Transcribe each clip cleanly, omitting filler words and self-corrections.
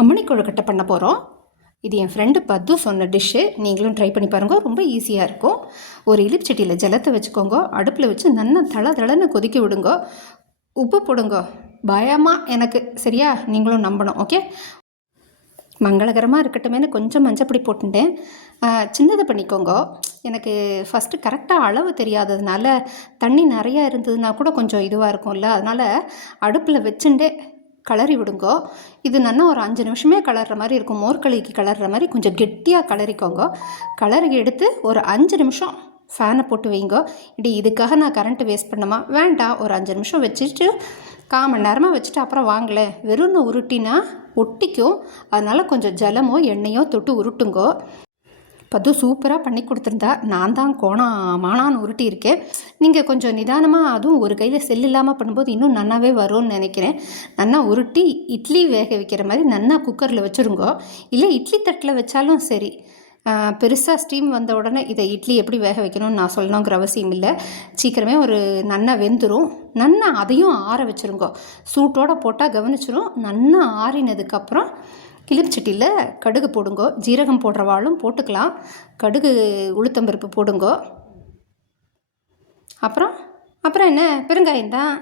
அம்மணி கொழுக்கட்டை பண்ண போகிறோம். இது என் ஃப்ரெண்டு பத்து சொன்ன டிஷ்ஷு. நீங்களும் ட்ரை பண்ணி பாருங்க, ரொம்ப ஈஸியாக இருக்கும். ஒரு இலிப்சட்டியில் ஜலத்தை வச்சுக்கோங்க. அடுப்பில் வச்சு நல்லா தளன்னு கொதிக்க விடுங்க. உப்பு போடுங்க, பயமாக எனக்கு, சரியா? நீங்களும் நம்பணும், ஓகே? மங்களகரமாக இருக்கட்டுமேனு கொஞ்சம் மஞ்சப்பொடி போட்டுட்டேன். சின்னது பண்ணிக்கோங்க. எனக்கு ஃபஸ்ட்டு கரெக்டாக அளவு தெரியாததுனால தண்ணி நிறையா இருந்ததுன்னா கூட கொஞ்சம் இதுவாக இருக்கும்ல, அதனால் அடுப்பில் வச்சுட்டே கலரி விடுங்கோ. இது நல்லா ஒரு 5 நிமிஷமே கலர்ற மாதிரி இருக்கும். மோர்களிக்கு கலர்ற மாதிரி கொஞ்சம் கெட்டியாக கலரிக்கோங்க. கலரி எடுத்து ஒரு 5 நிமிஷம் ஃபேனை போட்டு வைங்கோ. இதுக்காக நான் கரண்ட்டு வேஸ்ட் பண்ணமா? வேண்டாம். ஒரு 5 நிமிஷம் வச்சுட்டு 1/4 மணி நேரமாக வச்சுட்டு அப்புறம் வாங்கலை. வெறும் உருட்டினா ஒட்டிக்கும். அதனால் கொஞ்சம் ஜலமோ எண்ணெயோ தொட்டு உருட்டுங்கோ. பது சூப்பராக பண்ணி கொடுத்துருந்தா. நான் தான் மானான்னு உருட்டியிருக்கேன். நீங்கள் கொஞ்சம் நிதானமாக, அதுவும் ஒரு கையில் செல் இல்லாமல் பண்ணும்போது இன்னும் நல்லாவே வரும்னு நினைக்கிறேன். நல்லா உருட்டி இட்லி வேக வைக்கிற மாதிரி நல்லா குக்கரில் வச்சுருங்கோ. இல்லை இட்லி தட்டில் வச்சாலும் சரி. பெருசாக ஸ்டீம் வந்த உடனே இதை இட்லி எப்படி வேக வைக்கணும்னு நான் சொல்லணுங்கிற அவசியம் இல்லை. சீக்கிரமே ஒரு நல்லா வெந்துடும். நல்லா அதையும் ஆற வச்சுருங்கோ. சூட்டோடு போட்டால் கவனிச்சிடும். நல்லா ஆறினதுக்கப்புறம் இலிப்சட்டியில் கடுகு போடுங்கோ. ஜீரகம் போடுறவாளும் போட்டுக்கலாம். கடுகு உளுத்தம்பருப்பு போடுங்கோ. அப்புறம் என்ன, பெருங்காயம் தான்.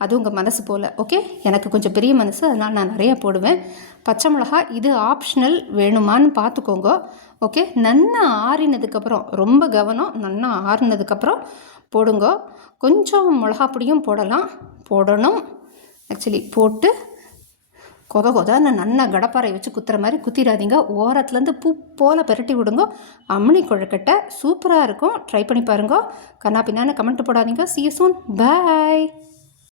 அது உங்கள் மனசு போல், ஓகே? எனக்கு கொஞ்சம் பெரிய மனசு, அதனால் நான் நிறையா போடுவேன். பச்சை மிளகா இது ஆப்ஷனல், வேணுமான்னு பார்த்துக்கோங்க, ஓகே? நல்லா ஆறினதுக்கப்புறம், ரொம்ப கவனம், நல்லா ஆறினதுக்கப்புறம் போடுங்க. கொஞ்சம் மிளகா பொடியும் போடணும் ஆக்சுவலி. போட்டு கொதன்னு நல்லா கடப்பாறை வச்சு குத்துற மாதிரி குத்திடாதீங்க. ஓரத்துலேருந்து பூ போல் பெரட்டி விடுங்க. அம்மணி கொழுக்கட்டை சூப்பராக இருக்கும். ட்ரை பண்ணி பாருங்க. கண்ணா பின்னான்னு கமெண்ட் போடாதீங்க. See you soon. Bye.